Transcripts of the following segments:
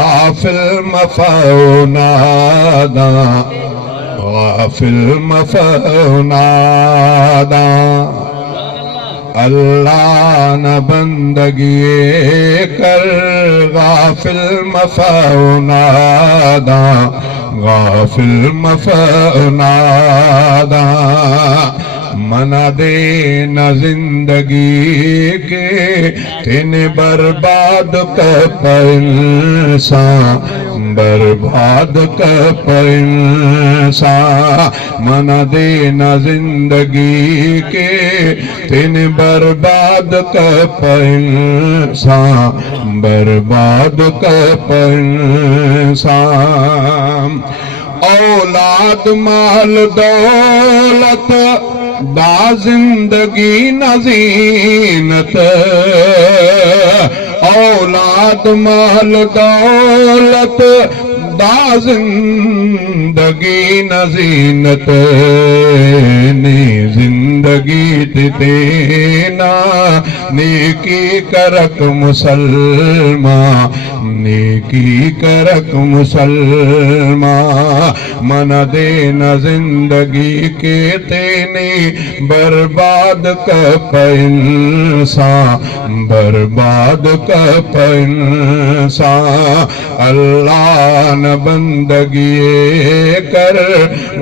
غافل مفع نادا غافل مفع نادا اللہ نہ بندگی کر غافل مفع نادا غافل مفع نادا منا دے نہ زندگی کے تین برباد کپ انسان برباد کپ انسان منا دے نہ زندگی کے تین برباد کپ انسان برباد کپ انسان اولاد مال دولت دا زندگی نہ زینت اولاد مال دولت دا زندگی نہ زینت نی زندگی تینا نیکی کرک مسلمان نیکی کرک مسلمان من دینا زندگی کے تینے برباد کپ انسان برباد کپ انسان اللہ نہ بندگی کر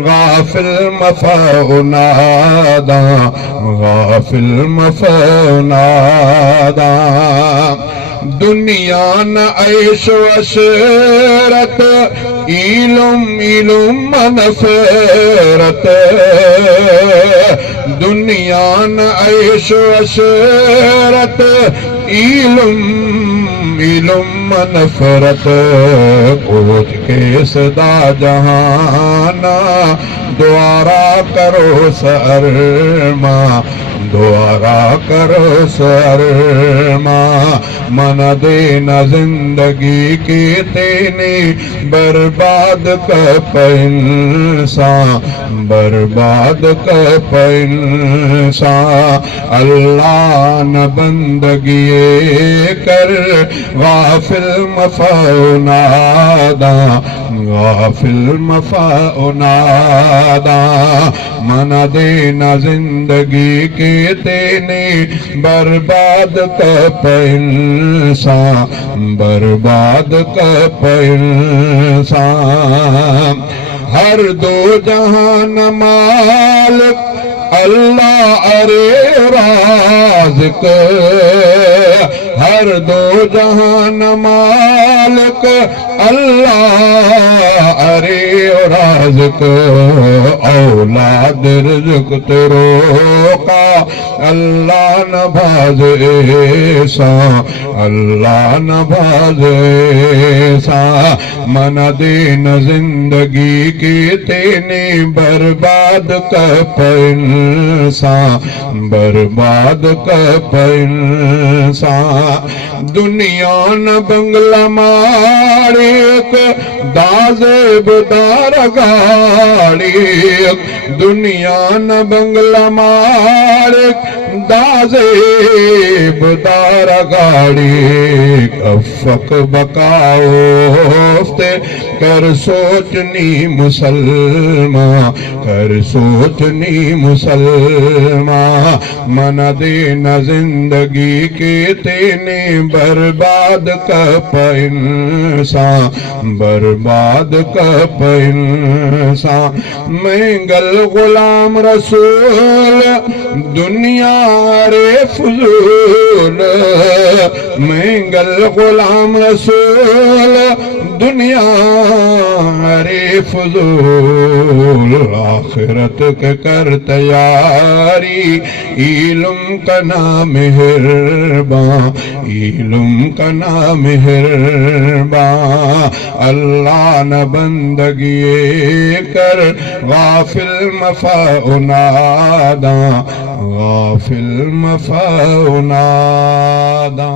غافل مفع نادا غافل مفع نادا دنیا نہ عیش و عشرت علم منفرت دنیا نہ عیش و عشرت علم منفرت کوچ کے صدا جہانا دوارا کرو سرما دوارا کرو سرما من دینا زندگی کی تینے برباد کپ انسان برباد کپ انسان اللہ نہ بندگی کر غافل مفع نادا غافل مفع نادا من دینا زندگی کی تینے برباد کپ انسان برباد کپ انسان ہر دو جہان مالک اللہ ارے رازق ہر دو جہان مالک اللہ ارے رازق اولاد رزق تیرو کا اللہ نباز ایسا اللہ نباز ایسا من دین زندگی کی تینے برباد کپ انسان برباد کپ انسان دنیا نہ بنگلہ ماریک دازب دار گاڑیک دنیا نہ بنگلہ ماریک دازب دار گاڑیک افق بکاؤفتے کر سوچنی مسلمان کر سوچنی مسلمان من دینا زندگی کے تینے برباد کپ انسان برباد کپ انسان منگل غلام رسول دنیا رے فضول منگل غلام رسول دنیا رے فضول آخرت کے کر تیاری علم کا نام مہربان علم کا نام مہربان اللہ نہ بندگی کر غافل مفع نادا غافل مفع نادا